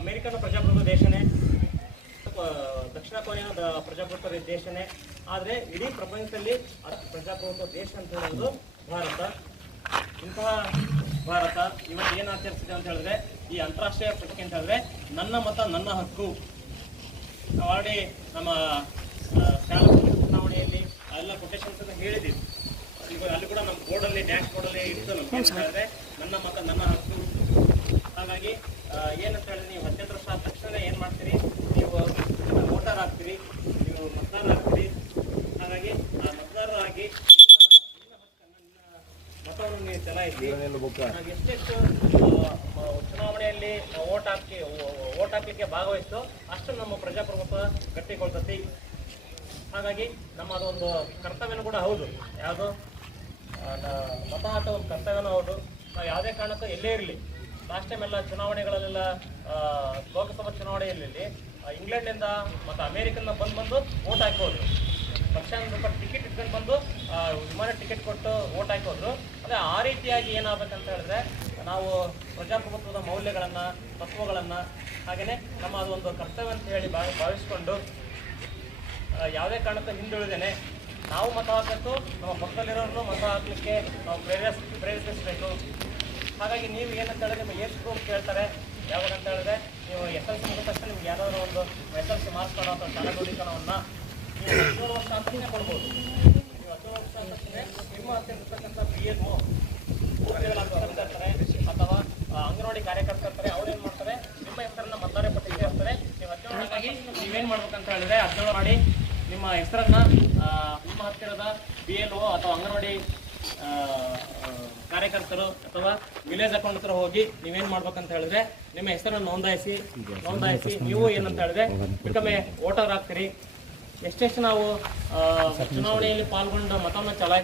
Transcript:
American ಪ್ರಜಾಪ್ರಭುತ್ವ ದೇಶನೇ, ದಕ್ಷಿಣ ಕೊರಿಯಾದ ಪ್ರಜಾಪ್ರಭುತ್ವ ದೇಶನೇ. ಆದರೆ ಇಡೀ ಪ್ರಪಂಚದಲ್ಲಿ ಪ್ರಜಾಪ್ರಭುತ್ವ ದೇಶ ಅಂತ ಹೇಳೋದು ಭಾರತ. ಇಂತಹ ಭಾರತ ಇವತ್ತು ಏನು ಆಚರಿಸಿದೆ ಅಂತ ಹೇಳಿದ್ರೆ, ಈ ಅಂತಾರಾಷ್ಟ್ರೀಯ ಪತ್ರಿಕೆ ಅಂತ ಹೇಳಿದ್ರೆ ನನ್ನ ಮತ ನನ್ನ ಹಕ್ಕು. ಆಲ್ರೆಡಿ ನಮ್ಮ ಶಾಲಾ ಚುನಾವಣೆಯಲ್ಲಿ ಎಲ್ಲ ಕೊಟೇಶನ್ಸ್ ಅನ್ನು ಹೇಳಿದ್ದೀವಿ. ಈಗ ಅಲ್ಲಿ ಕೂಡ ನಮ್ಮ ಬೋರ್ಡಲ್ಲಿ ಡ್ಯಾಶ್ ಬೋರ್ಡಲ್ಲಿ ಇತ್ತು ನಮ್ಗೆ ಅಂತ ಹೇಳಿದ್ರೆ ನನ್ನ ಮತ ನನ್ನ ಹಕ್ಕು. ಹಾಗಾಗಿ ಏನಂತ ಹೇಳಿದ್ರೆ, ನೀವು 18 ವರ್ಷ ಆದ ತಕ್ಷಣ ಏನು ಮಾಡ್ತೀರಿ, ನೀವು ವೋಟರ್ ಆಗ್ತೀರಿ, ನೀವು ಮತದಾರ ಆಗ್ತೀರಿ. ಹಾಗಾಗಿ ಆ ಮತದಾರರಾಗಿ ಮತವನ್ನು ನೀವು ಚಲಾಯಿಸಿ. ಎಷ್ಟೆಷ್ಟು ಚುನಾವಣೆಯಲ್ಲಿ ವೋಟ್ ಹಾಕಲಿಕ್ಕೆ ಭಾಗವಹಿಸು ಅಷ್ಟು ನಮ್ಮ ಪ್ರಜಾಪ್ರಭುತ್ವ ಗಟ್ಟಿಗೊಳ್ತತಿ. ಹಾಗಾಗಿ ನಮ್ಮ ಅದೊಂದು ಕರ್ತವ್ಯನೂ ಕೂಡ ಹೌದು. ಯಾವುದು ಮತ ಹಾಕೋ ಒಂದು ಕರ್ತವ್ಯನೂ ಹೌದು. ನಾವು ಯಾವುದೇ ಕಾರಣಕ್ಕೂ ಎಲ್ಲೇ ಇರಲಿ, ಲಾಸ್ಟ್ ಟೈಮ್ ಎಲ್ಲ ಚುನಾವಣೆಗಳಲ್ಲೆಲ್ಲ ಲೋಕಸಭಾ ಚುನಾವಣೆಯಲ್ಲಿ ಇಂಗ್ಲೆಂಡ್ನಿಂದ ಮತ್ತು ಅಮೇರಿಕನ್ನ ಬಂದು ವೋಟ್ ಹಾಕೋದು. ಲಕ್ಷಾಂತರ ರೂಪಾಯಿ ಟಿಕೆಟ್ ಇಟ್ಕೊಂಡು ಬಂದು ವಿಮಾನ ಟಿಕೆಟ್ ಕೊಟ್ಟು ವೋಟ್ ಹಾಕೋದ್ರು. ಅದೇ ಆ ರೀತಿಯಾಗಿ ಏನಾಗಬೇಕಂತ ಹೇಳಿದ್ರೆ, ನಾವು ಪ್ರಜಾಪ್ರಭುತ್ವದ ಮೌಲ್ಯಗಳನ್ನು, ತತ್ವಗಳನ್ನು, ಹಾಗೆಯೇ ನಮ್ಮ ಅದೊಂದು ಕರ್ತವ್ಯ ಅಂತ ಹೇಳಿ ಭಾವಿಸ್ಕೊಂಡು ಯಾವುದೇ ಕಾರಣಕ್ಕೂ ಹಿಂದುಳಿದೇನೆ ನಾವು ಮತ ಹಾಕಬೇಕು, ನಮ್ಮ ಪಕ್ಕದಲ್ಲಿರೋರನ್ನು ಮತ ಹಾಕಲಿಕ್ಕೆ ನಾವು ಪ್ರೇರೇಪಿಸಬೇಕು. ಹಾಗಾಗಿ ನೀವು ಏನಂತ ಹೇಳಿದ್ರೆ, ನಿಮ್ಮ ಏಜ್ ಗ್ರೂಪ್ ಕೇಳ್ತಾರೆ. ಯಾವಾಗ ಅಂತ ಹೇಳಿದ್ರೆ, ನೀವು SLC ಮುಗಿದ ತಕ್ಷಣ ನಿಮ್ಗೆ ಯಾವ್ದಾದ್ರು ಒಂದು SLC ಮಾರ್ಕ್ಸ್ ಕಾರ್ಡ್ ಅಥವಾ ಶಾಲಾ ದೃಢೀಕರಣವನ್ನು ನೀವು 17 ವರ್ಷ ಅಂತಲೇ ಕೊಡ್ಬೋದು. ನೀವು 17 ವರ್ಷ ಅಂತಂದರೆ ನಿಮ್ಮ ಹತ್ತಿರತಕ್ಕಂಥ BLO ಇರ್ತಾರೆ ಅಥವಾ ಅಂಗನವಾಡಿ ಕಾರ್ಯಕರ್ತರು ಇರ್ತಾರೆ. ಅವ್ರು ಏನು ಮಾಡ್ತಾರೆ, ನಿಮ್ಮ ಹೆಸರನ್ನು ಮತದಾರ ಪಟ್ಟಿಗೆ ಸೇರ್ತಾರೆ. ನೀವು 17 ವರ್ಷ ನೀವೇನು ಮಾಡ್ಬೇಕಂತ ಹೇಳಿದ್ರೆ, 17 ಮಾಡಿ ನಿಮ್ಮ ಹೆಸರನ್ನು ನಿಮ್ಮ ಹತ್ತಿರದ BLO ಅಥವಾ ಅಂಗನವಾಡಿ ಕಾರ್ಯಕರ್ತರು ಅಥವಾ ವಿಲೇಜ್ ಅಕೌಂಟ್ ಹತ್ರ ಹೋಗಿ ನೀವೇನು ಮಾಡ್ಬೇಕಂತ ಹೇಳಿದ್ರೆ, ನಿಮ್ಮ ಹೆಸರನ್ನು ನೋಂದಾಯಿಸಿ ನೀವು ಏನಂತ ಹೇಳಿದ್ರೆ ಬಿಕಮ್ ಎ ವೋಟರ್ ಆಗ್ತೀರಿ. ಎಷ್ಟೆಷ್ಟು ನಾವು ಚುನಾವಣೆಯಲ್ಲಿ ಪಾಲ್ಗೊಂಡು ಮತವನ್ನು ಚಲಾಯಿಸಿ